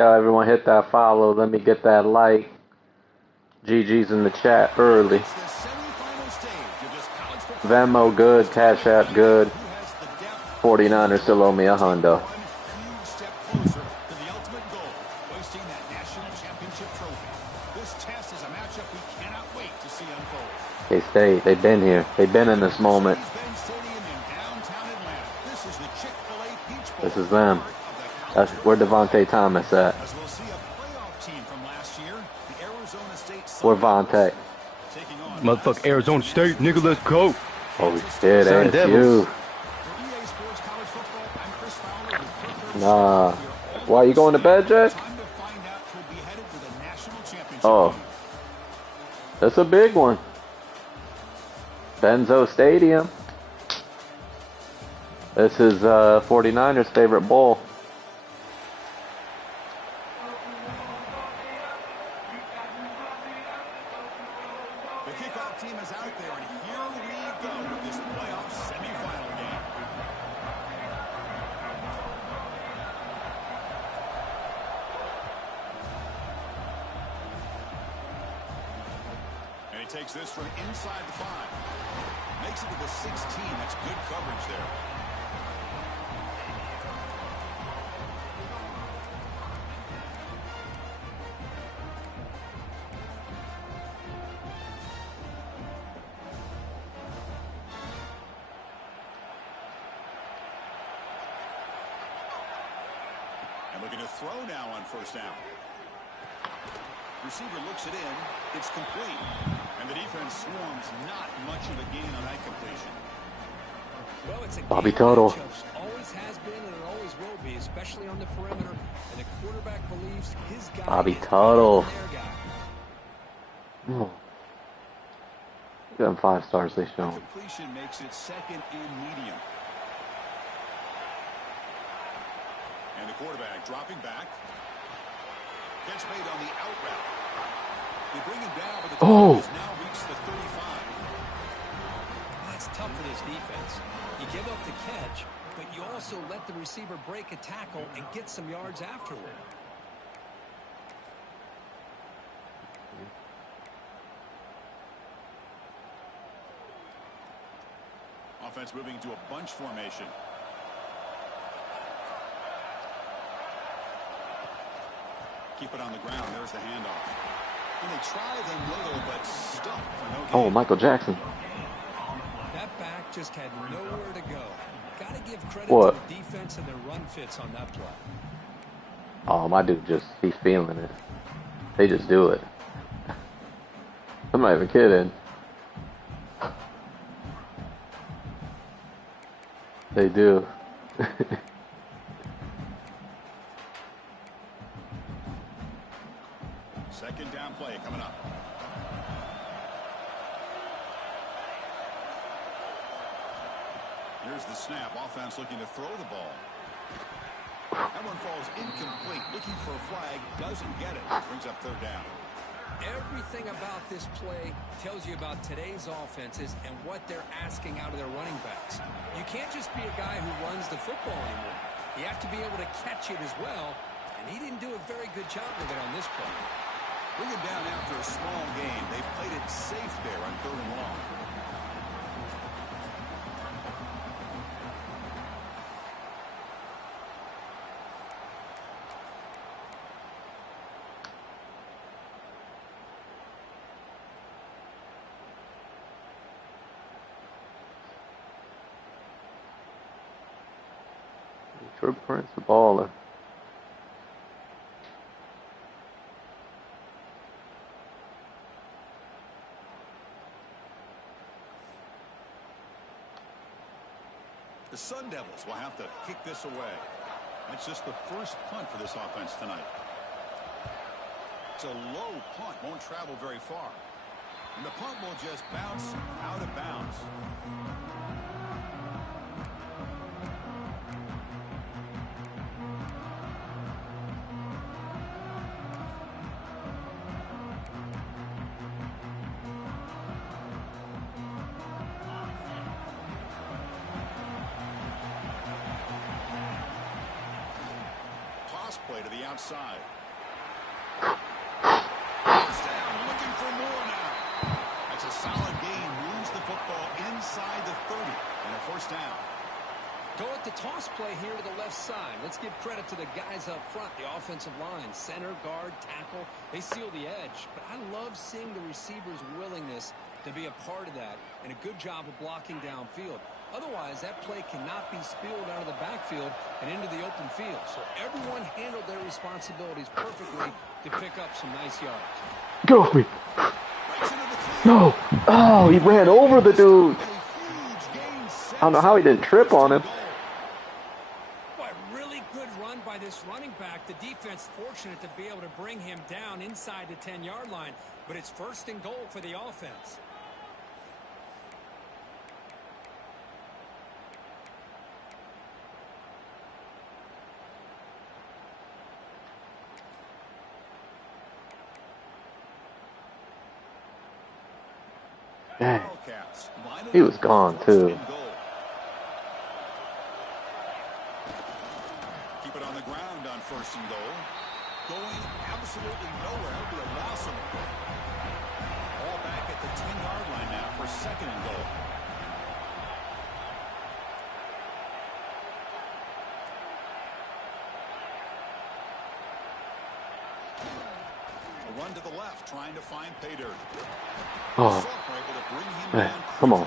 Everyone hit that follow. Let me get that like. GG's in the chat early. Venmo good, Cash App good. 49ers still owe me a hundo. K-State, they've been here. They've been in this moment. This is them. That's where Devontae Thomas at. Where Vontae? Motherfucker, Arizona State, nigga, let's go. Holy shit, Sun Devils. Nah. Why, you going to bed, Jay? Oh. That's a big one. Benzo Stadium. This is 49ers' favorite bowl. The kickoff team is out there, and here we go with this playoff semifinal game. And he takes this from inside the 5. Makes it to the 16. That's good coverage there. Looking to throw now on first down. Receiver looks it in. It's complete. And the defense swarms not much of a gain on that completion. Well, it's a Bobby Tuttle. Always has been and it always will be, especially on the perimeter. And the quarterback believes his guy Bobby is Tuttle. their guy. Look at them 5 stars they show. Completion makes it second and medium. And the quarterback dropping back. Catch made on the out route. They bring him down, but the has now reached the 35. That's tough for this defense. You give up the catch, but you also let the receiver break a tackle and get some yards afterward. Offense moving into a bunch formation. Keep it on the ground. There's the handoff. And they try the middle, but stuck for no gain. Oh, Michael Jackson. That back just had nowhere to go. Got to give credit What? to the defense and their run fits on that play. Oh, my dude he's feeling it. They just do it. I'm not even kidding. They do. Second down play coming up. Here's the snap. Offense looking to throw the ball. That one falls incomplete. Looking for a flag. Doesn't get it. Brings up third down. Everything about this play tells you about today's offenses and what they're asking out of their running backs. You can't just be a guy who runs the football anymore. You have to be able to catch it as well, and he didn't do a very good job with it on this play. Bring it down after a small gain. They've played it safe there on third and long. True Prince baller. The Sun Devils will have to kick this away. It's just the first punt for this offense tonight. It's a low punt, won't travel very far. And the punt will just bounce out of bounds. Toss play to the outside. inside the 30 and a first down. Go at the toss play here to the left side. Let's give credit to the guys up front, the offensive line, center, guard, tackle. They seal the edge. But I love seeing the receiver's willingness to be a part of that and a good job of blocking downfield. Otherwise, that play cannot be spilled out of the backfield and into the open field. So everyone handled their responsibilities perfectly to pick up some nice yards. Go me. No. Oh, he ran over the dude. I don't know how he didn't trip on him. Really good run by this running back. The defense fortunate to be able to bring him down inside the 10-yard line. But it's first and goal for the offense. Dang. He was gone too. Keep it on the ground on first and goal. Going absolutely nowhere. It'll be a loss of it. All back at the 10-yard line now for second and goal. A run to the left, trying to find pay dirt. Oh, man, come on.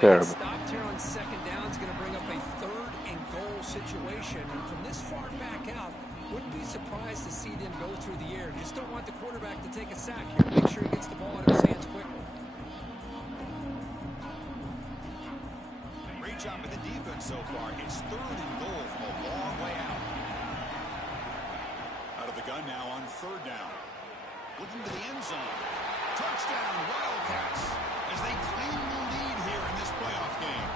Terrible. Stopped here on second down. It's going to bring up a third and goal situation. And from this far back out, wouldn't be surprised to see them go through the air. Just don't want the quarterback to take a sack here. Make sure he gets the ball out of his hands quickly. Great job by the defense so far. It's third and goal from a long way out. Out of the gun now on third down. Looking to the end zone. Touchdown, Wildcats, as they claim the lead here in this playoff game.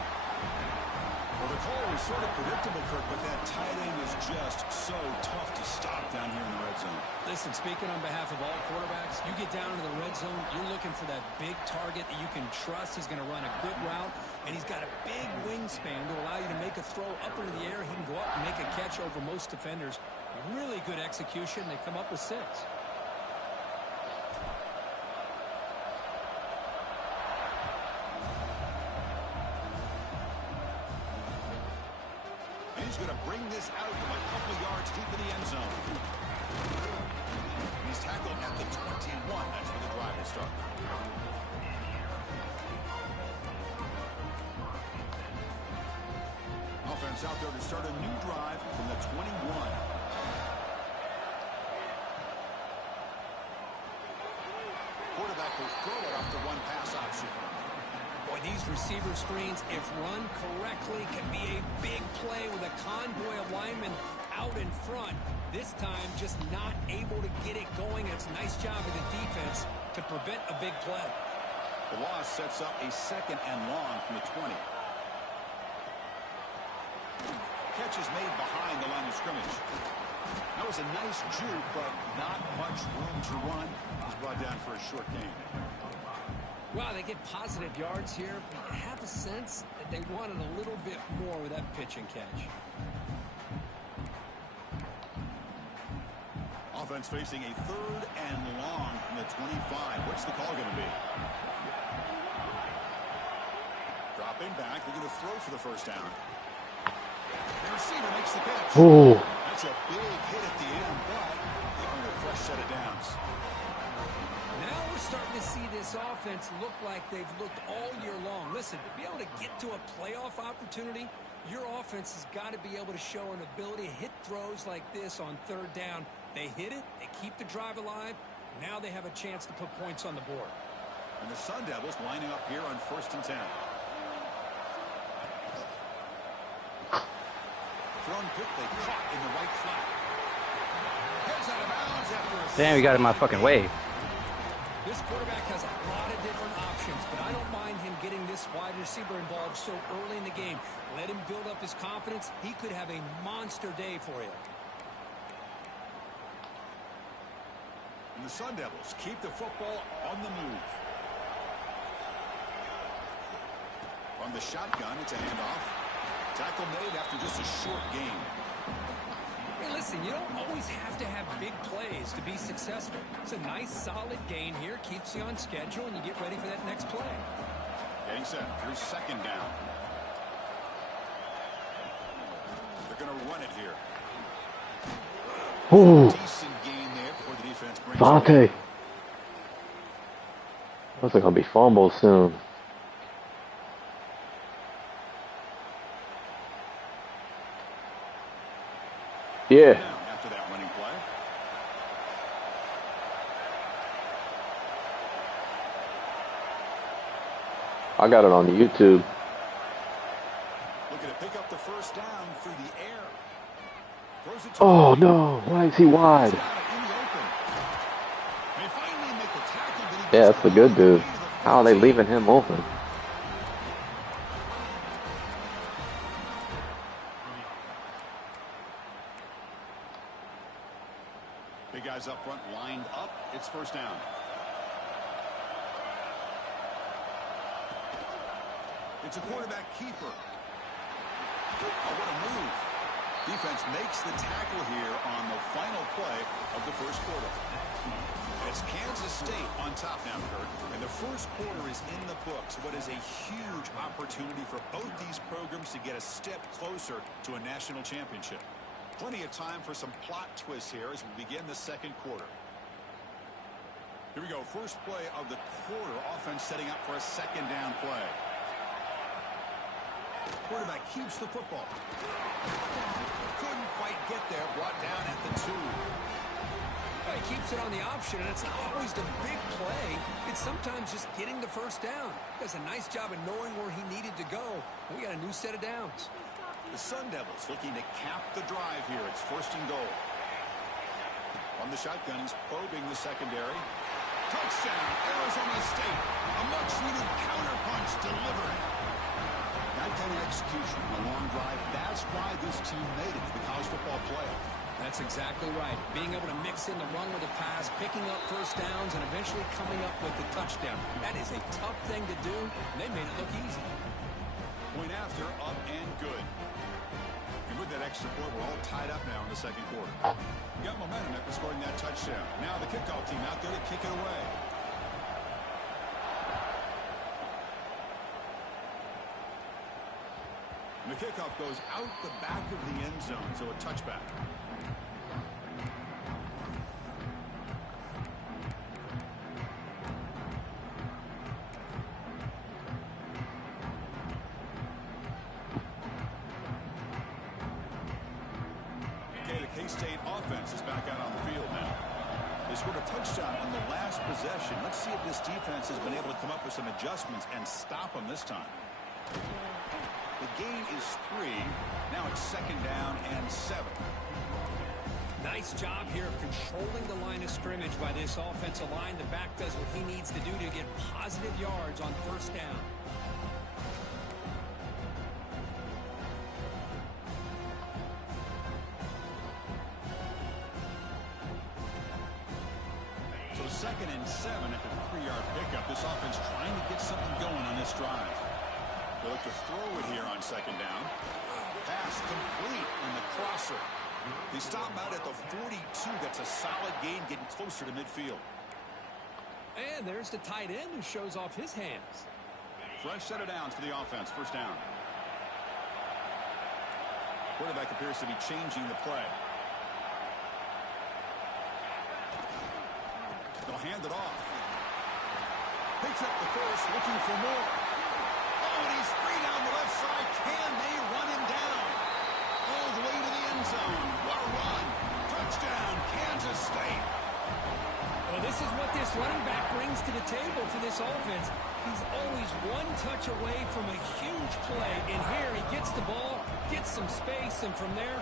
Well, the call was sort of predictable, Kirk, but that tight end is just so tough to stop down here in the red zone. Listen, speaking on behalf of all quarterbacks, you get down into the red zone, you're looking for that big target that you can trust. He's going to run a good route, and he's got a big wingspan to allow you to make a throw up into the air. He can go up and make a catch over most defenders. Really good execution. They come up with 6. He's going to bring this out from a couple of yards deep in the end zone. He's tackled at the 21. That's where the drive will start. Offense out there to start a new drive from the 21. Quarterback will throw it off the one pass option. Boy, these receiver screens, if run correctly, can be a big play with a convoy of linemen out in front. This time, just not able to get it going. It's a nice job of the defense to prevent a big play. The loss sets up a second and long from the 20. Catch is made behind the line of scrimmage. That was a nice juke, but not much room to run. He's brought down for a short gain. Wow, they get positive yards here, but you have a sense that they wanted a little bit more with that pitch and catch. Offense facing a third and long from the 25. What's the call going to be? Dropping back, looking to throw for the first down. The receiver makes the catch. Oh. That's a big hit at the end, but they earn a fresh set of downs. Now we're starting to see this offense look like they've looked all year long. Listen, to be able to get to a playoff opportunity, your offense has got to be able to show an ability to hit throws like this on third down. They hit it, they keep the drive alive. Now they have a chance to put points on the board. And the Sun Devils lining up here on 1st and 10. Thrown quickly, caught in the right flat. Heads out of bounds after a... Damn, you got in my fucking way. This quarterback has a lot of different options, but I don't mind him getting this wide receiver involved so early in the game. Let him build up his confidence. He could have a monster day for you. And the Sun Devils keep the football on the move. On the shotgun, it's a handoff. Tackle made after just a short gain. Hey, listen, you don't always have to have big plays to be successful. It's a nice, solid gain here. Keeps you on schedule, and you get ready for that next play. Getting set. Here's second down. They're going to run it here. Ooh, Decent gain there before the defense brings Vontae. it. Those are gonna be fumbles soon. Yeah. Down after that running play. I got it on the YouTube. Looking to pick up the first down through the air. Throws it to Oh the no, why is he wide? He's got it in the open. They finally make the tackle, but he Yeah, gets that's the good all the way dude. to the How are they 14. leaving him open? Big guys up front lined up. It's first down. It's a quarterback keeper. Oh, what a move. Defense makes the tackle here on the final play of the first quarter. It's Kansas State on top now, Kurt. And the first quarter is in the books. What is a huge opportunity for both these programs to get a step closer to a national championship. Plenty of time for some plot twists here as we begin the second quarter. Here we go. First play of the quarter. Offense setting up for a second down play. Quarterback keeps the football. Couldn't quite get there. Brought down at the 2. Well, he keeps it on the option, and it's not always the big play. It's sometimes just getting the first down. Does a nice job of knowing where he needed to go. We got a new set of downs. The Sun Devils looking to cap the drive here. It's first and goal. On the shotgun, he's probing the secondary. Touchdown, Arizona State. A much-needed counterpunch delivered. That kind of execution, a long drive, that's why this team made it to the college football playoff. That's exactly right. Being able to mix in the run with the pass, picking up first downs, and eventually coming up with the touchdown. That is a tough thing to do, and they made it look easy. Point after, up and good. And with that extra point, we're all tied up now in the second quarter. We got momentum after scoring that touchdown. Now the kickoff team out there to kick it away. And the kickoff goes out the back of the end zone, so a touchback. Okay, the K-State offense is back out on the field now. They scored a touchdown on the last possession. Let's see if this defense has been able to come up with some adjustments and stop them this time. The gain is 3. Now it's second down and 7. Nice job here of controlling the line of scrimmage by this offensive line. The back does what he needs to do to get positive yards on first down. So second and 7 after the 3-yard pickup. This offense trying to get something going on this drive. They look to throw it here on second down. Pass complete on the crosser. They stop out at the 42. That's a solid gain, getting closer to midfield. And there's the tight end who shows off his hands. Fresh set of downs for the offense. First down. Quarterback appears to be changing the play. They'll hand it off. Picks up the first, looking for more. Oh, and he's free down the left side. Can they run him down? All the way to the end zone. What a run. Touchdown, Kansas State. Well, this is what this running back brings to the table for this offense. He's always one touch away from a huge play. And here he gets the ball, gets some space, and from there,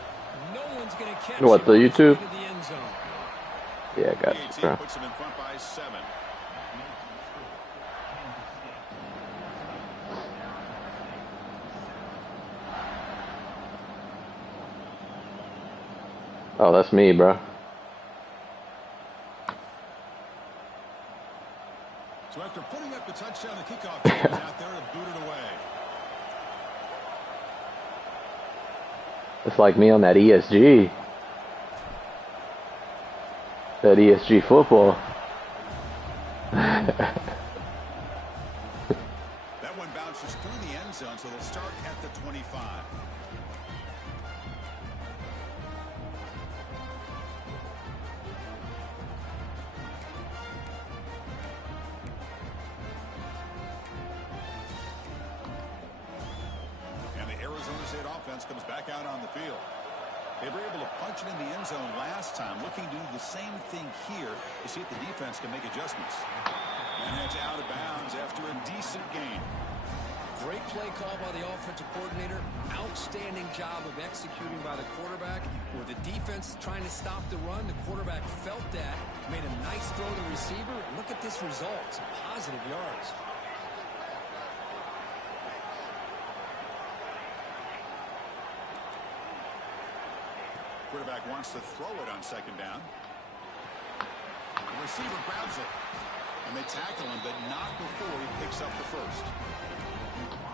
no one's going to catch What, him the YouTube? into the end zone. Yeah, I got The you, 18 bro. puts him in front by 7. Oh, that's me, bro. So after putting up the touchdown, the kickoff team is out there to boot it away. It's like me on that ESG. That ESG football. That one zone, so they'll start at the 25. And the Arizona State offense comes back out on the field. They were able to punch it in the end zone last time, looking to do the same thing here to see if the defense can make adjustments. And it's out of bounds after a decent gain. Great play call by the offensive coordinator. Outstanding job of executing by the quarterback. Where the defense trying to stop the run, the quarterback felt that, made a nice throw to the receiver. Look at this result, some positive yards. Quarterback wants to throw it on second down. The receiver grabs it. And they tackle him, but not before he picks up the first.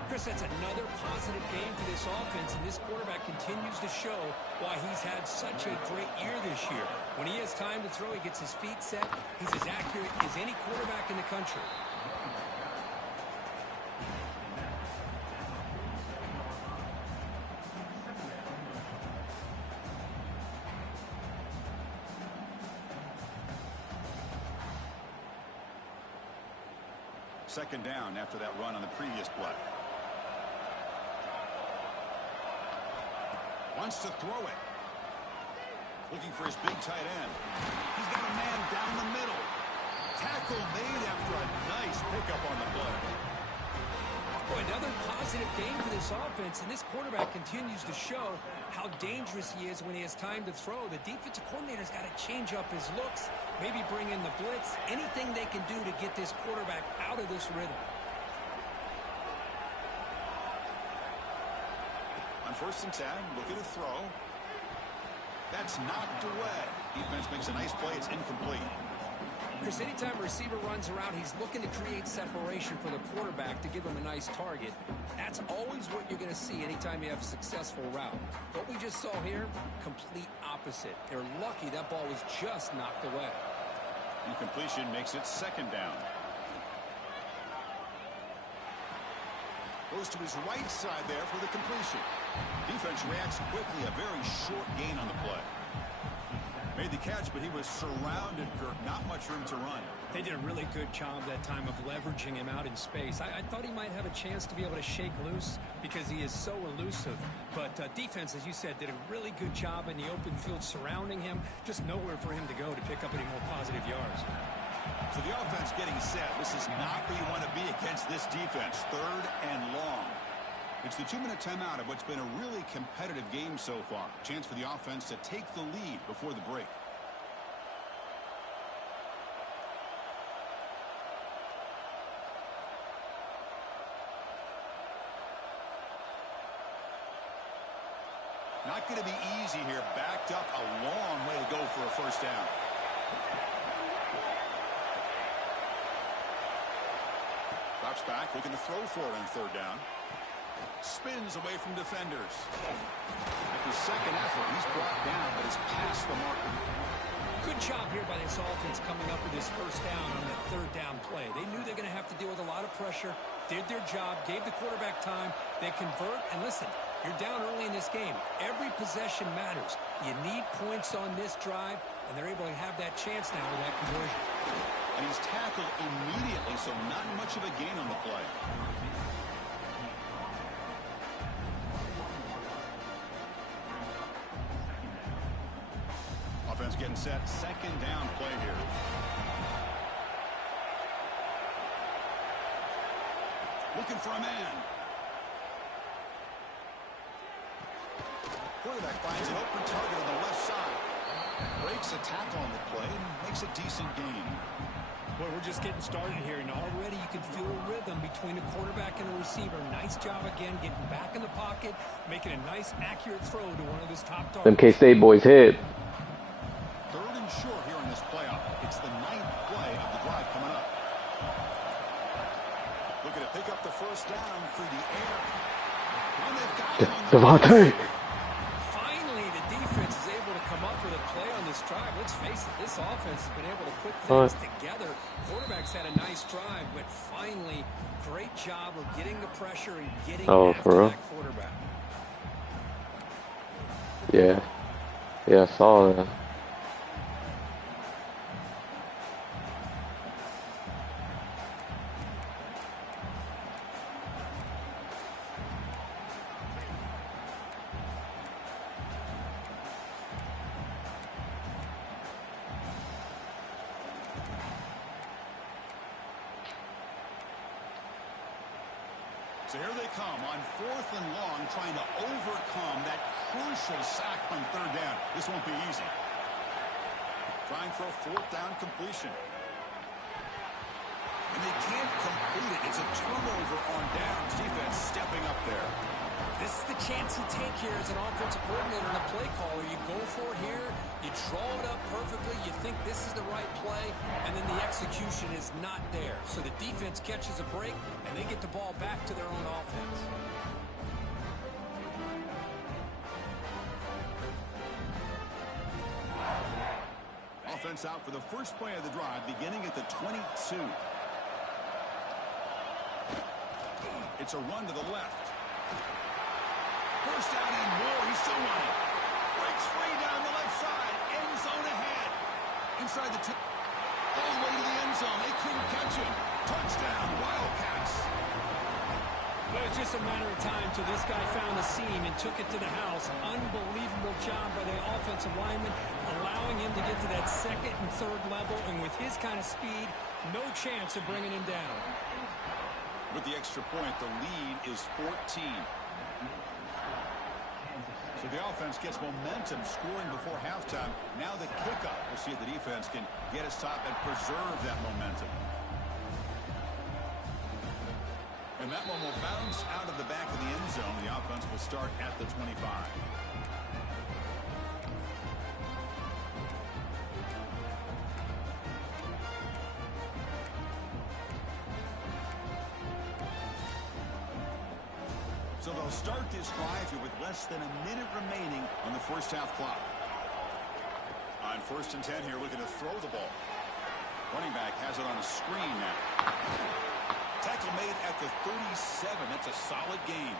Chris, that's another positive game for this offense, and this quarterback continues to show why he's had such a great year this year. When he has time to throw, he gets his feet set. He's as accurate as any quarterback in the country. Second down after that run on the previous play. Wants to throw it. Looking for his big tight end. He's got a man down the middle. Tackle made after a nice pickup on the play. Boy, another positive game for this offense, and this quarterback continues to show how dangerous he is when he has time to throw. The defensive coordinator's got to change up his looks, maybe bring in the blitz, anything they can do to get this quarterback out of this rhythm. On 1st and 10, look at the throw. That's knocked away. Defense makes a nice play. It's incomplete. Chris, anytime a receiver runs around, he's looking to create separation for the quarterback to give him a nice target. That's always what you're going to see anytime you have a successful route. What we just saw here, complete opposite. They're lucky that ball was just knocked away. Incompletion makes it second down. Goes to his right side there for the completion. Defense reacts quickly. A very short gain on the play. Made the catch, but he was surrounded, Kirk. Not much room to run. They did a really good job that time of leveraging him out in space. I thought he might have a chance to be able to shake loose because he is so elusive. But defense, as you said, did a really good job in the open field surrounding him. Just nowhere for him to go to pick up any more positive yards. So the offense getting set. This is not where you want to be against this defense. 3rd and long. It's the 2-minute timeout of what's been a really competitive game so far. Chance for the offense to take the lead before the break. Not going to be easy here. Backed up a long way to go for a first down. Drops back, looking to throw for it on 3rd down. Spins away from defenders. At the second effort, he's brought down, but is past the marker. Good job here by this offense coming up with this first down on that 3rd down play. They knew they're going to have to deal with a lot of pressure, did their job, gave the quarterback time. They convert, and listen, you're down early in this game. Every possession matters. You need points on this drive, and they're able to have that chance now with that conversion. And he's tackled immediately, so not much of a gain on the play. Offense getting set. Second down play here. Looking for a man. Quarterback finds an open target on the left side. Breaks a tackle on the play and makes a decent gain. Boy, we're just getting started here, and already you can feel a rhythm between the quarterback and the receiver. Nice job again, getting back in the pocket, making a nice, accurate throw to one of his top targets. Them K-State boys hit. 3rd and short here in this playoff. It's the 9th play of the drive coming up. Looking to pick up the first down through the air. And they've got him on the Devontae. Finally, the defense is able to come up with a play on this drive. Let's face it, this offense has been able to put things together. Quarterback's had a nice drive, but finally, great job of getting the pressure and getting after that quarterback. Yeah. Yeah, I saw that. So here they come on 4th and long, trying to overcome that crucial sack on 3rd down. This won't be easy. Trying for a 4th down completion. And they can't complete it. It's a turnover on downs. Defense stepping up there. This is the chance you take here as an offensive coordinator and a play caller. You go for it here, you draw it up perfectly, you think this is the right play, and then the execution is not there. So the defense catches a break, and they get the ball back to their own offense. Offense out for the first play of the drive, beginning at the 22. It's a run to the left. First down and more. He's still running. Breaks free down the left side. End zone ahead. Inside the all the way to the end zone. They couldn't catch him. Touchdown, Wildcats. Well, it's just a matter of time till this guy found a seam and took it to the house. Unbelievable job by the offensive lineman, allowing him to get to that 2nd and 3rd level. And with his kind of speed, no chance of bringing him down. With the extra point, the lead is 14. So the offense gets momentum, scoring before halftime. Now the kickoff. We'll see if the defense can get a stop and preserve that momentum. And that one will bounce out of the back of the end zone. The offense will start at the 25. So they'll start this drive here with less than a minute remaining on the first half clock. On 1st and 10 here, looking to throw the ball. Running back has it on a screen now. Tackle made at the 37. That's a solid gain.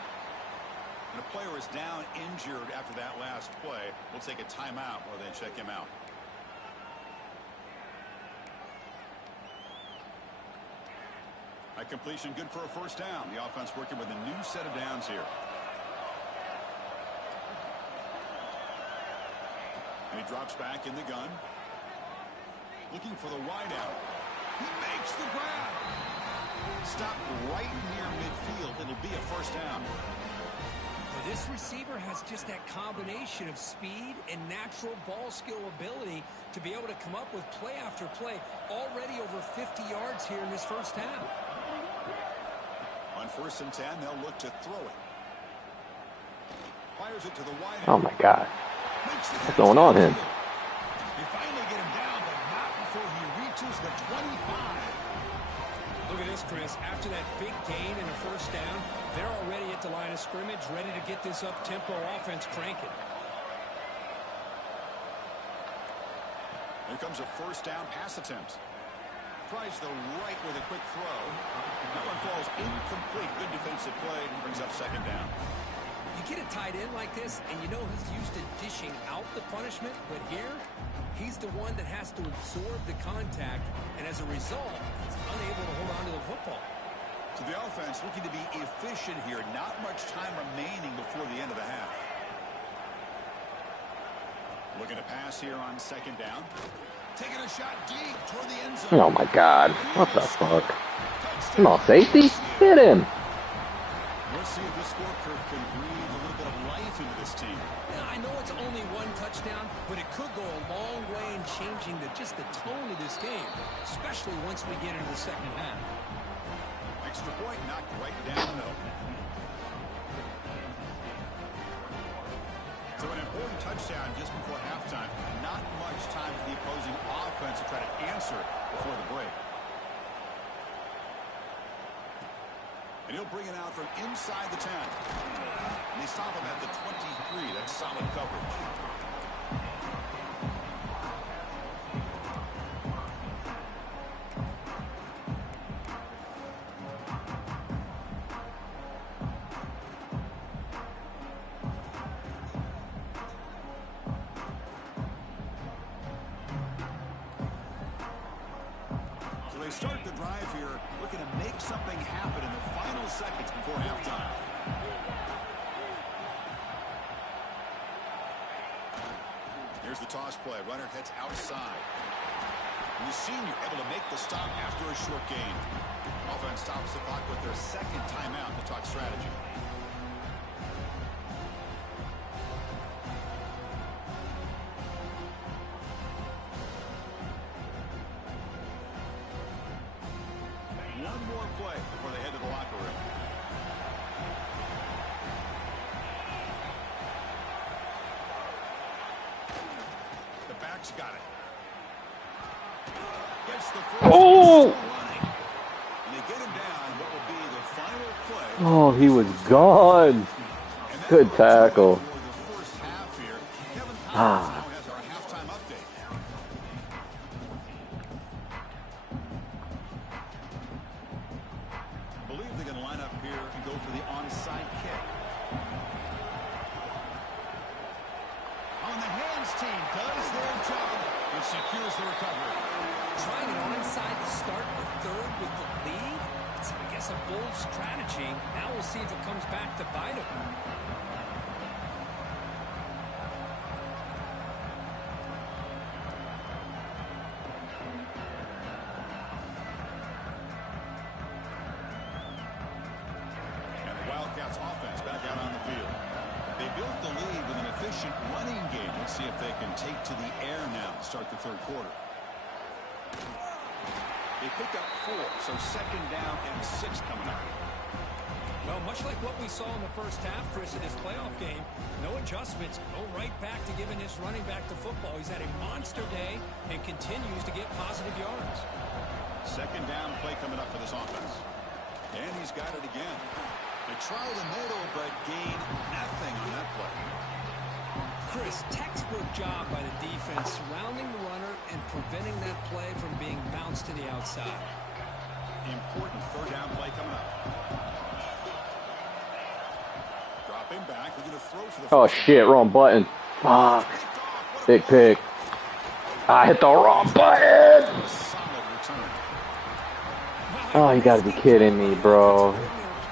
And a player is down injured after that last play. We'll take a timeout while they check him out. That completion good for a first down. The offense working with a new set of downs here. And he drops back in the gun. Looking for the wideout. He makes the grab. Stopped right near midfield. It'll be a first down. This receiver has just that combination of speed and natural ball skill ability to be able to come up with play after play. Already over 50 yards here in this first half. On 1st and 10, they'll look to throw it. Fires it to the wide. Oh my God. What's going on here? They finally get him down, but not before he reaches the 25. Look at this, Chris. After that big gain and a first down, they're already at the line of scrimmage, ready to get this up-tempo offense cranking. Here comes a first down pass attempt. Tries the right with a quick throw. That one falls incomplete. Good defensive play. Brings up 2nd down. You get a tight end like this, and you know he's used to dishing out the punishment, but here, he's the one that has to absorb the contact, and as a result, he's unable to hold on to the football. So the offense looking to be efficient here. Not much time remaining before the end of the half. Looking to pass here on 2nd down. Taking a shot deep toward the end zone. Oh my God. What the fuck? Come on, safety. Hit him. Let's see if this score curve can breathe a little bit of life into this team. Yeah, I know it's only one touchdown, but it could go a long way in changing just the tone of this game, especially once we get into the second half. Extra point knocked right down the middle. So an important touchdown just before halftime. Not much time for the opposing offense to try to answer before the break. And he'll bring it out from inside the 10. And they stop him at the 23. That's solid coverage. So they start the drive here, looking to make something happen in the final seconds before halftime. Here's the toss play. Runner heads outside. And the senior able to make the stop after a short gain. Offense stops the clock with their second timeout to talk strategy. One more play before they head to the locker room. The back's got it. Gets the first. Oh! And they get him down. What will be the final play? Oh, he was gone. Good tackle. For the first half here, Kevin Powers Ah. now has our halftime update. I believe they're going to line up here and go for the onside kick. On the hands team does their job and secures the recovery. Trying it onside to start the third with the lead. It's, I guess, a bold strategy. Now we'll see if it comes back to bite him. And the Wildcats offense back out on the field. They built the lead with an efficient running game. Let's see if they can take to the air now to start the third quarter. They picked up 4, so second down and 6 coming up. Well, much like what we saw in the first half, Chris, in this playoff game, no adjustments. Go right back to giving this running back to football. He's had a monster day and continues to get positive yards. Second down play coming up for this offense. And he's got it again. They try the middle, but gain nothing on that play. Chris, textbook job by the defense surrounding the runner and preventing that play from being bounced to the outside. Important third down play coming up. Dropping back. They're going to throw for the Oh first shit, wrong button. Fuck. Picked off. What a Big play. pick. I hit the wrong button. A solid return. Oh, you gotta be kidding me, bro. They're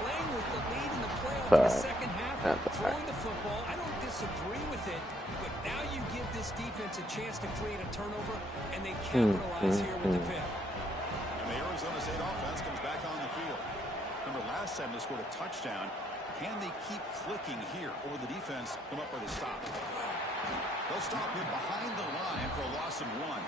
playing with the lead in the playoff in Sorry. the second half, That's all right. throwing the football. I don't disagree with it, but now you give this defense a chance to create a turnover, and they capitalize here with the pick. And the Arizona State offense comes back on the field. Remember, last time they scored a touchdown. Can they keep clicking here, or the defense come up with a stop? They'll stop him behind the line for a loss of 1.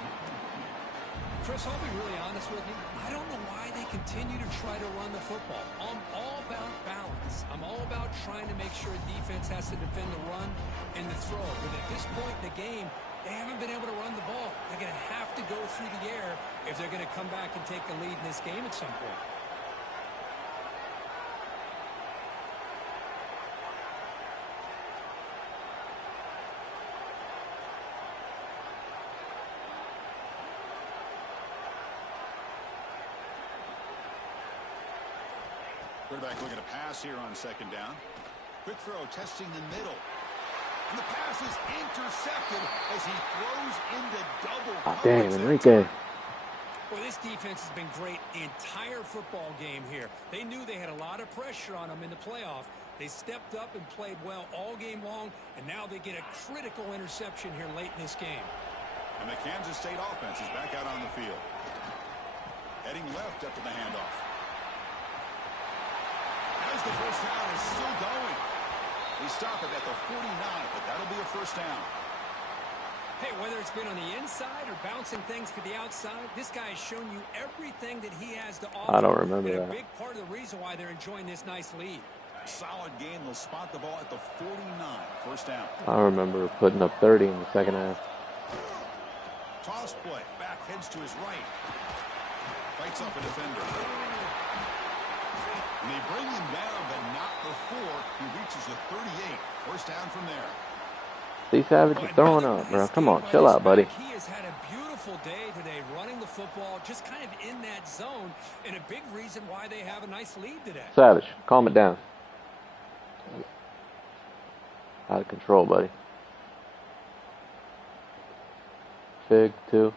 Chris, I'll be really honest with you. I don't know why they continue to try to run the football. I'm all about balance. I'm all about trying to make sure defense has to defend the run and the throw. But at this point in the game, they haven't been able to run the ball. They're going to have to go through the air if they're going to come back and take the lead in this game at some point. Quarterback looking to pass here on second down. Quick throw, testing the middle. And the pass is intercepted as he throws into double Ah, coverage. damn, Enrique. Well, this defense has been great the entire football game here. They knew they had a lot of pressure on them in the playoff. They stepped up and played well all game long, and now they get a critical interception here late in this game. And the Kansas State offense is back out on the field. Heading left after the handoff. As the first down is still going. They stop it at the 49, but that'll be a first down. Hey, whether it's been on the inside or bouncing things to the outside, this guy has shown you everything that he has to offer. I don't remember and that. a big part of the reason why they're enjoying this nice lead. Solid game. They'll spot the ball at the 49. First down. I remember putting up 30 in the second half. Toss play. Back heads to his right. Fights off a defender. And they bring him down, but not before he reaches the 38. First down from there. See, Savage is throwing up, bro. Come on, chill out, buddy. He has had a beautiful day today running the football, just kind of in that zone, and a big reason why they have a nice lead today. Savage, calm it down. Out of control, buddy. Fig, 2.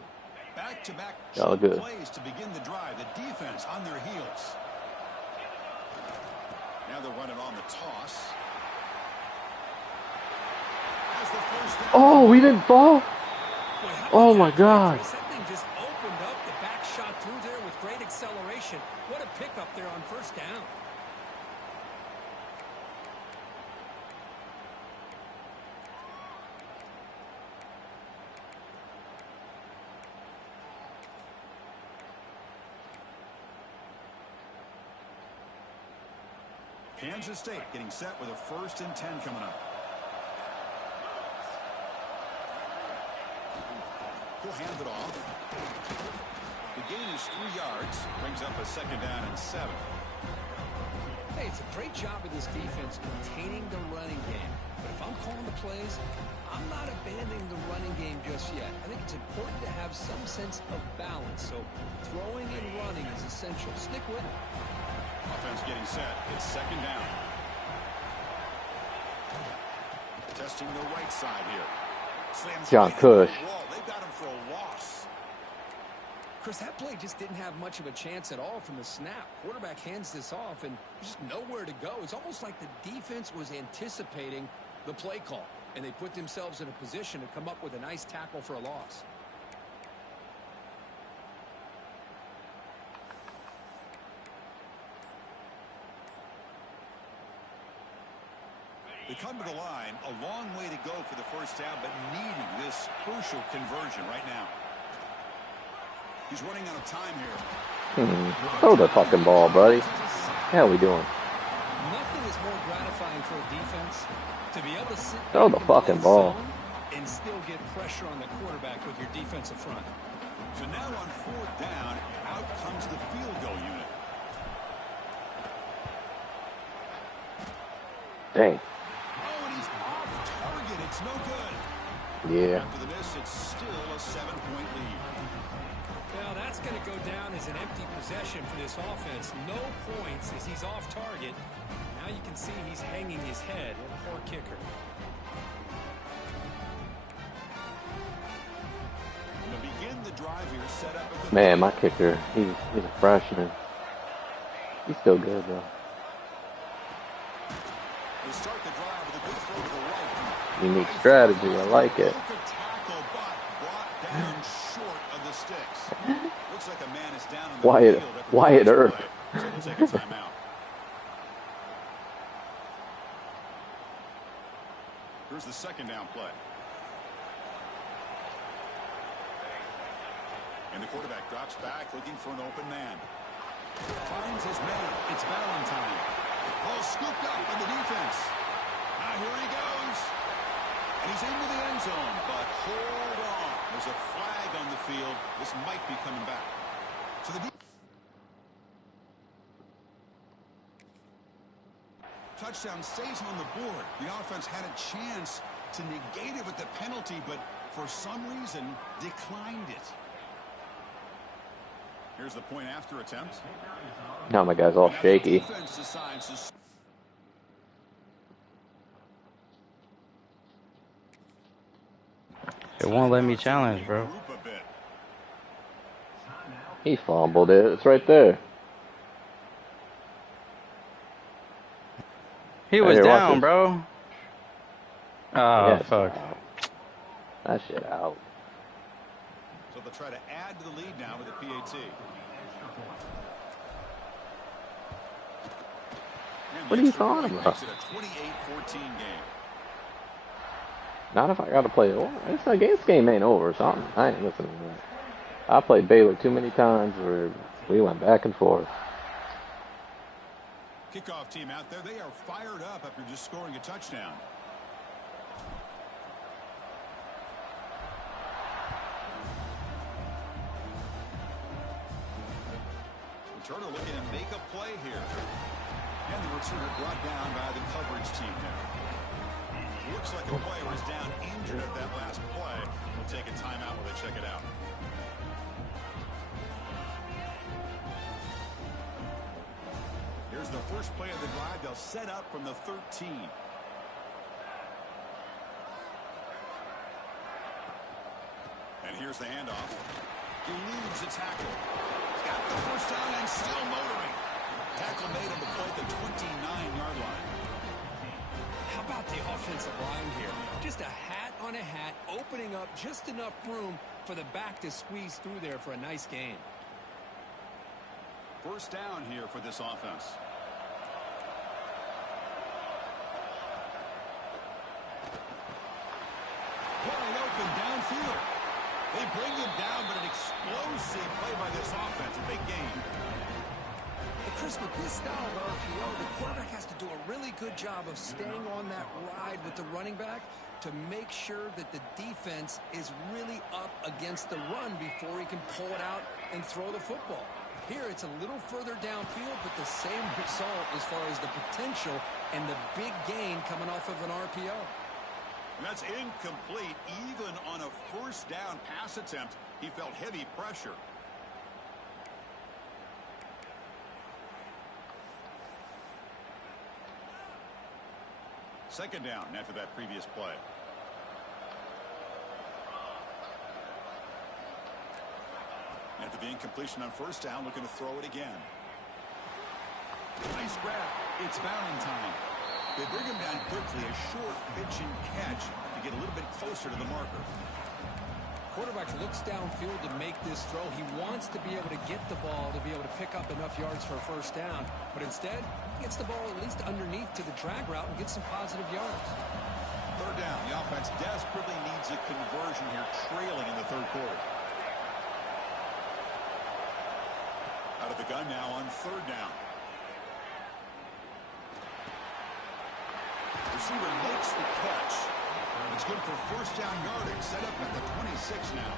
Back back-to-back Y'all good. plays to begin the drive. The defense on their heels. Now they're running on the toss. As the first down. Oh, we didn't fall? Boy, how Oh, about my that God. play, Chris? That thing just opened up. The back shot through there with great acceleration. What a pickup there on first down. Kansas State getting set with a 1st and 10 coming up. He'll hand it off. The gain is 3 yards. Brings up a 2nd down and 7. Hey, it's a great job of this defense containing the running game. But if I'm calling the plays, I'm not abandoning the running game just yet. I think it's important to have some sense of balance. So throwing and running is essential. Stick with it. Offense getting set. It's 2nd down. Testing the right side here. Slams John right Kush. into the wall. They've got him for a loss. Chris, that play just didn't have much of a chance at all from the snap. Quarterback hands this off, and there's just nowhere to go. It's almost like the defense was anticipating the play call, and they put themselves in a position to come up with a nice tackle for a loss. They come to the line, a long way to go for the first down, but needing this crucial conversion right now. He's running out of time here. Throw the fucking ball, buddy. What the hell we doing? Nothing is more gratifying for a defense to be able to sit Throw back the in fucking end ball. zone and still get pressure on the quarterback with your defensive front. So now on 4th down, out comes the field goal unit. Dang. Oh, and he's off target. It's no good. Yeah. After the miss, it's still a 7-point lead. Well, that's going to go down as an empty possession for this offense. No points as he's off target. Now you can see he's hanging his head. Poor kicker. To begin the drive here, set up at the Man, my kicker, he's a freshman. He's still good, though. They start the drive with a good throw to the right. Unique strategy. I like it. Good tackle, but brought down short of the sticks. Looks like a man is down in the Wyatt field at the Wyatt first Earp. play, so we'll take a timeout. Here's the 2nd down play. And the quarterback drops back looking for an open man. Finds his man. It's Valentine. Ball scooped up by the defense. Now here he goes. And he's into the end zone, but hold on. There's a flag on the field. This might be coming back. So the touchdown stays on the board. The offense had a chance to negate it with the penalty, but for some reason declined it. Here's the point after attempt. Now my guy's all shaky. Defense decides to... It won't let me challenge, bro. Group a bit. He fumbled it. It's right there. He was Here, watch down, this. bro. Oh, Yes. fuck. That shit out. So they'll try to add to the lead now with a PAT. And What the are you extra talking point about? makes it a 28-14 game. Not if I got to play over. This game ain't over or something. I ain't listening to that. I played Baylor too many times where we went back and forth. Kickoff team out there. They are fired up after just scoring a touchdown. Turner looking to make a play here. And the receiver brought down by the coverage team there. Looks like a player is down injured at that last play. We'll take a timeout while they check it out. Here's the first play of the drive. They'll set up from the 13. And here's the handoff. He loses eludes the tackle. Got the first down and still motoring. Tackle made on the play at the 29-yard line. How about the offensive line here? Just a hat on a hat, opening up just enough room for the back to squeeze through there for a nice gain. First down here for this offense. Wide open downfield. They bring him down, but an explosive play by this offense. A big gain. And Chris, with this style of RPO, the quarterback has to do a really good job of staying on that ride with the running back to make sure that the defense is really up against the run before he can pull it out and throw the football. Here, it's a little further downfield, but the same result as far as the potential and the big gain coming off of an RPO. And that's incomplete. Even on a first down pass attempt, he felt heavy pressure. Second down after that previous play. After the incompletion on first down, looking to throw it again. Nice grab. It's Valentine. They bring him down quickly. A short pitch and catch to get a little bit closer to the marker. Quarterback looks downfield to make this throw. He wants to be able to get the ball to be able to pick up enough yards for a first down. But instead, he gets the ball at least underneath to the drag route and gets some positive yards. Third down. The offense desperately needs a conversion here, trailing in the third quarter. Out of the gun now on third down. Receiver makes the catch. It's good for first down yardage. Set up at the 26 now.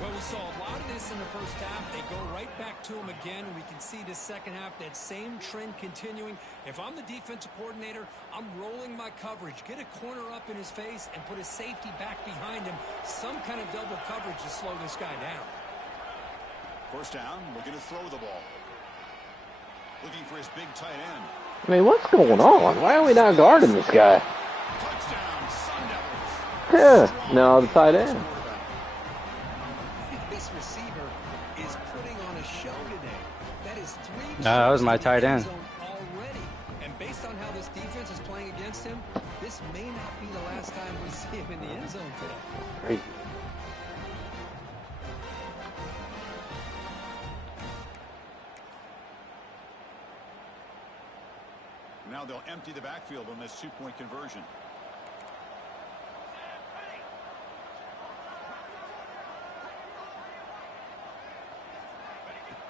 Well, we saw a lot of this in the first half. They go right back to him again. We can see the second half, that same trend continuing. If I'm the defensive coordinator, I'm rolling my coverage. Get a corner up in his face and put a safety back behind him. Some kind of double coverage to slow this guy down. First down, looking to throw the ball. Looking for his big tight end. I mean, what's going on? Why are we not guarding this guy? Touchdown, Sun Devils. Yeah, no, the tight end. This receiver is putting on a show today. That is 3 That was my tight end. already. And based on how this defense is playing against him, this may not be the last time we see him in the end zone today. Great. Now they'll empty the backfield on this two-point conversion.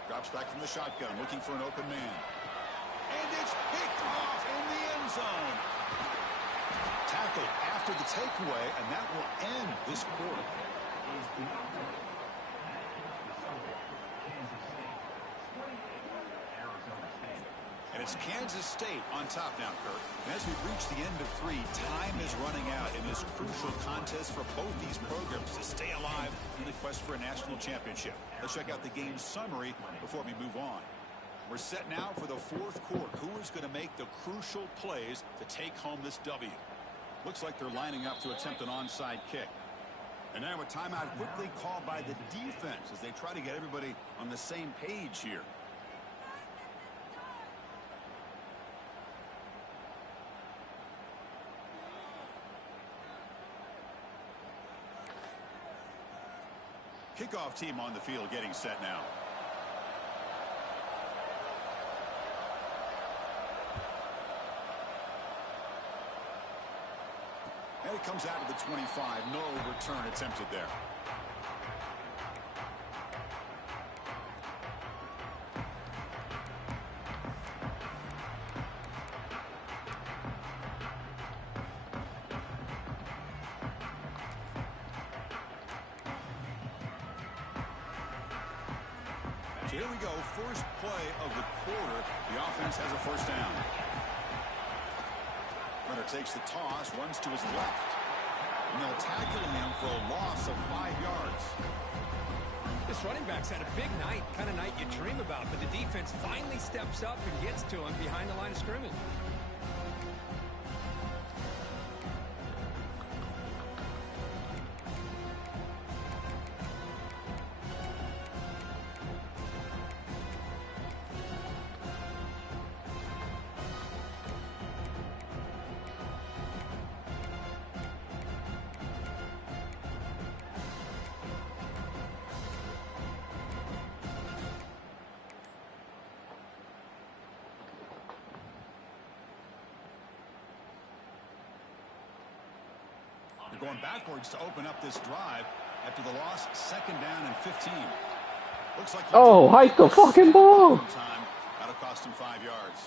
Drops back from the shotgun, looking for an open man. And it's picked off in the end zone. Tackled after the takeaway, and that will end this quarter. And it's Kansas State on top now, Kirk. And as we reach the end of 3, time is running out in this crucial contest for both these programs to stay alive in the quest for a national championship. Let's check out the game summary before we move on. We're set now for the fourth quarter. Who is going to make the crucial plays to take home this W? Looks like they're lining up to attempt an onside kick. And now a timeout quickly called by the defense as they try to get everybody on the same page here. Kickoff team on the field getting set now. And it comes out to the 25. No return attempted there. So here we go, first play of the quarter. The offense has a first down. Runner takes the toss, runs to his left. And they'll tackle him for a loss of 5 yards. This running back's had a big night, kind of night you dream about, but the defense finally steps up and gets to him behind the line of scrimmage. going backwards to open up this drive after the loss, 2nd down and 15. Looks like Oh, hike the fucking ball. Time. That'll cost him 5 yards.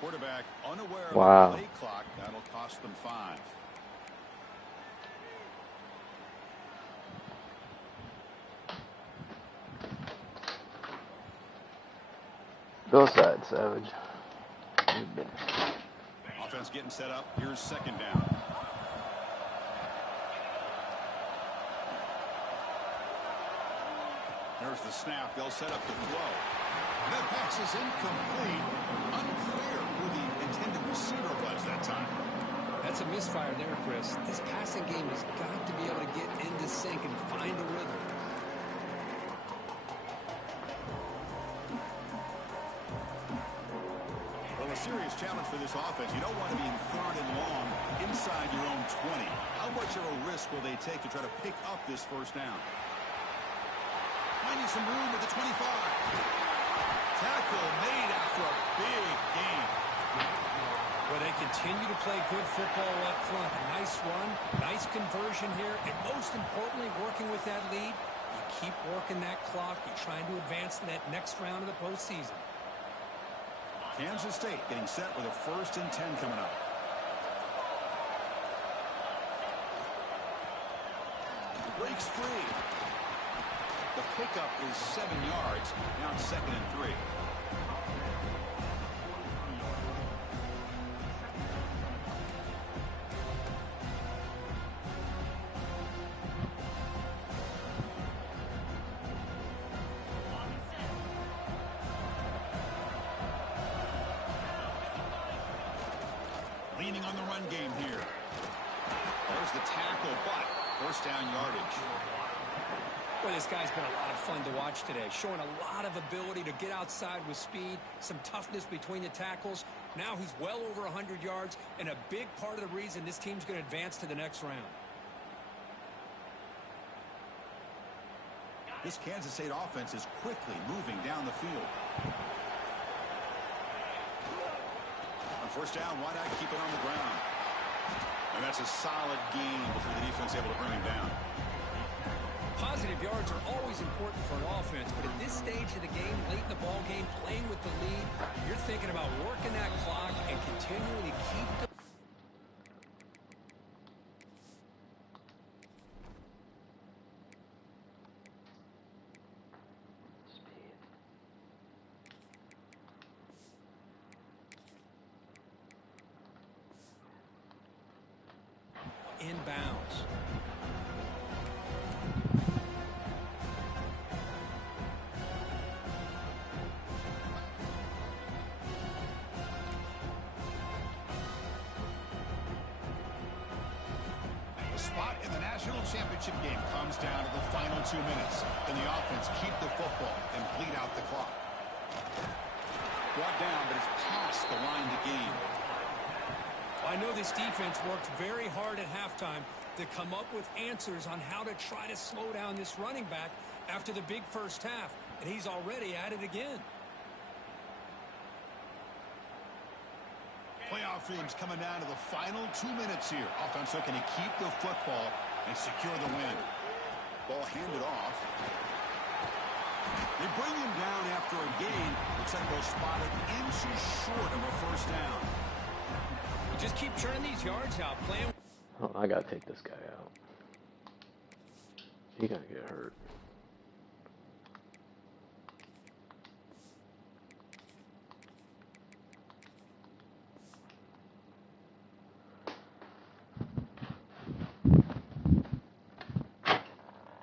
Quarterback unaware Wow. of the play clock. That'll cost them 5. Go side, Savage. Offense getting set up. Here's 2nd down. There's the snap. They'll set up the throw. That pass is incomplete. Unclear who the intended receiver was that time. That's a misfire there, Chris. This passing game has got to be able to get into sync and find a rhythm. Well, a serious challenge for this offense. You don't want to be in 3rd and long inside your own 20. How much of a risk will they take to try to pick up this 1st down? Finding some room at the 25. Tackle made after a big gain. Well, they continue to play good football up front. A nice run, nice conversion here, and most importantly, working with that lead. You keep working that clock. You're trying to advance to that next round of the postseason. Kansas State getting set with a 1st and 10 coming up. Breaks free. The pickup is 7 yards. Now it's 2nd and 3. Leaning on the run game here. There's the tackle, but 1st down yardage. Well, this guy's been a lot of fun to watch today, showing a lot of ability to get outside with speed, some toughness between the tackles. Now he's well over 100 yards, and a big part of the reason this team's going to advance to the next round. This Kansas State offense is quickly moving down the field. On 1st down, why not keep it on the ground? And that's a solid gain before the defense able to bring him down. Positive yards are always important for an offense, but at this stage of the game, late in the ball game, playing with the lead, you're thinking about working that clock and continuing to keep the inbounds. Spot in the national championship game comes down to the final 2 minutes. Can the offense keep the football and bleed out the clock? Brought down, but it's past the line to gain. I know this defense worked very hard at halftime to come up with answers on how to try to slow down this running back after the big 1st half, and he's already at it again. Playoff dreams coming down to the final 2 minutes here. Offense looking to keep the football and secure the win. Ball handed off. They bring him down after a gain. Looks like they'll spot it inches short of a 1st down. You just keep churning these yards out, playing. Oh, I gotta take this guy out. He gotta get hurt.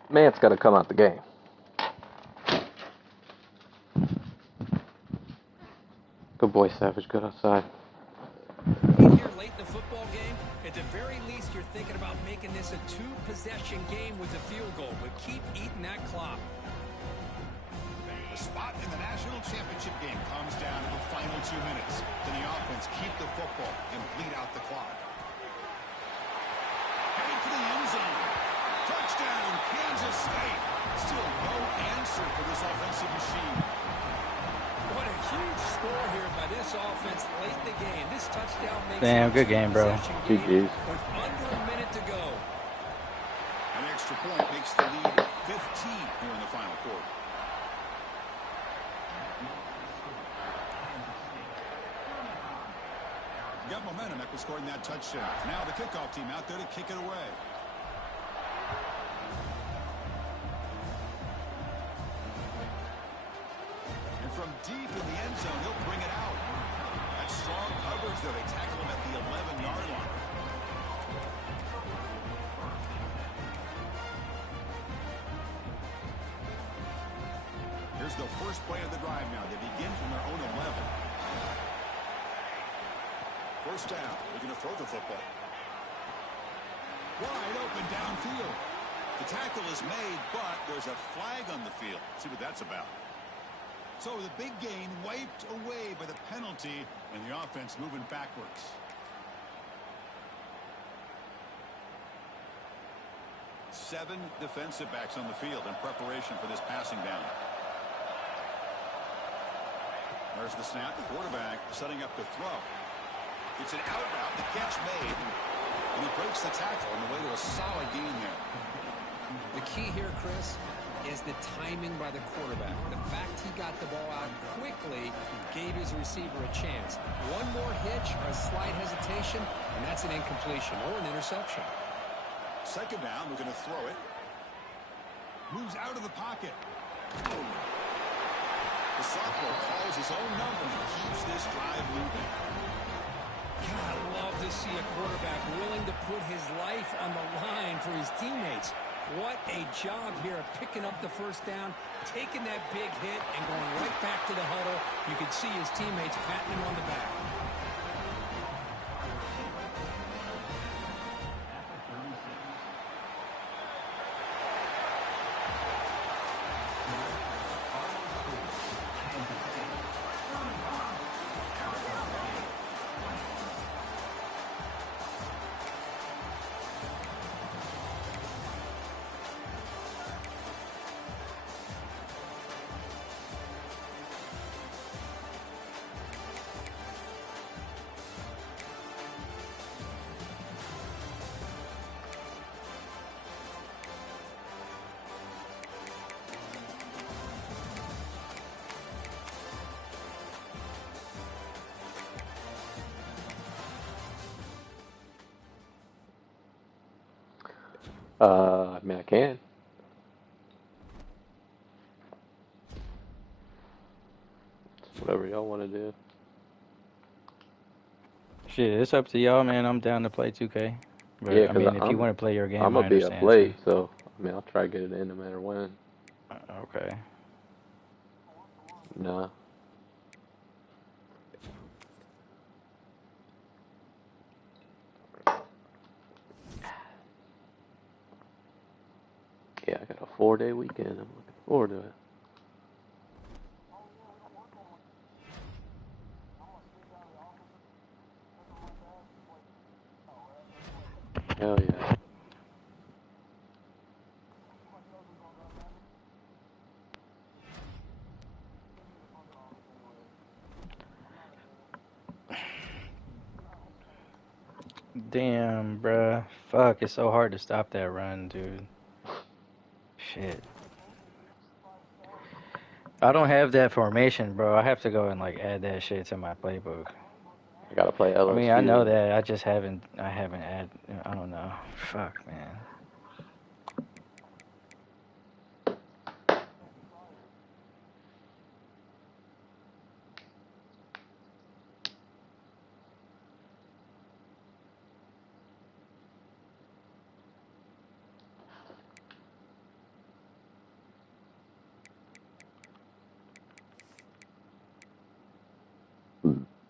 Man's gotta come out the game. Good boy, Savage. Good outside. Here late in the football game, at the very least, you're thinking about making this a 2-possession game with a field goal, but keep eating that clock. The spot in the national championship game comes down to the final 2 minutes. Can the offense keep the football and bleed out the clock? Heading for the end zone. Touchdown, Kansas State. Still no answer for this offensive machine. What a huge score here by this offense late in the game. This touchdown makes Damn, good game, bro. possession game GG's. with under a minute to go. got momentum after scoring that touchdown. Now the kickoff team out there to kick it away. And from deep in the end zone, he'll bring it out. That's strong coverage, though. They tackle him at the 11-yard line. Here's the first play of the drive now. They begin from their own 11. First down. They're going to throw the football. Wide open downfield. The tackle is made, but there's a flag on the field. Let's see what that's about. So the big gain wiped away by the penalty, and the offense moving backwards. Seven defensive backs on the field in preparation for this passing down. There's the snap. The quarterback setting up to throw. It's an out route. The catch made. And he breaks the tackle on the way to a solid gain there. The key here, Chris, is the timing by the quarterback. The fact he got the ball out quickly gave his receiver a chance. One more hitch or a slight hesitation, and that's an incompletion or an interception. Second down, we're going to throw it. Moves out of the pocket. The sophomore calls his own number and keeps this drive moving. God, I love to see a quarterback willing to put his life on the line for his teammates. What a job here of picking up the first down, taking that big hit, and going right back to the huddle. You could see his teammates patting him on the back. I mean, I can. It's whatever y'all want to do. Shit, it's up to y'all, man. I'm down to play 2K. But Yeah, I mean, because if you want to play your game, I'm I gonna be up understand late, too. so I mean, I'll try to get it in no matter when. Okay. Nah. Yeah, I got a 4-day weekend. I'm looking forward to it. Hell yeah. Damn, bruh. Fuck, it's so hard to stop that run, dude. Shit. I don't have that formation, bro. I have to go and like add that shit to my playbook. I gotta play I mean, I know LSU. that. I just haven't. I haven't add. I don't know. Fuck, man.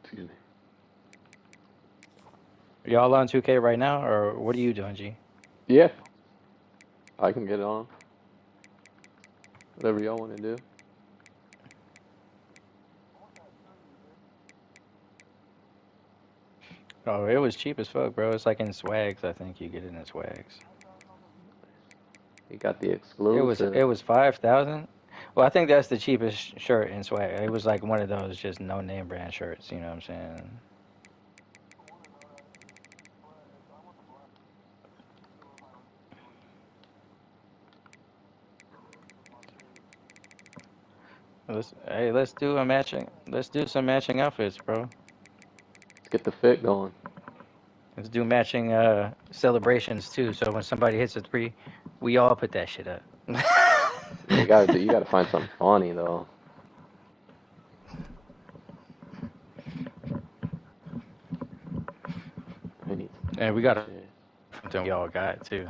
Excuse me. Y'all on 2K right now, or what are you doing, G? Yeah, I can get it on. Whatever y'all want to do. Oh, it was cheap as fuck, bro. It's like in swags. I think you get it in swags. You got the It exclusive. was 5,000. Well, I think that's the cheapest shirt in swag. It was like one of those just no name brand shirts. You know what I'm saying? Let's do a matching. Let's do some matching outfits, bro. Let's get the fit going. Let's do matching celebrations too. So when somebody hits a three, we all put that shit up. You gotta find something funny though. We need And we got shit. something we all got too.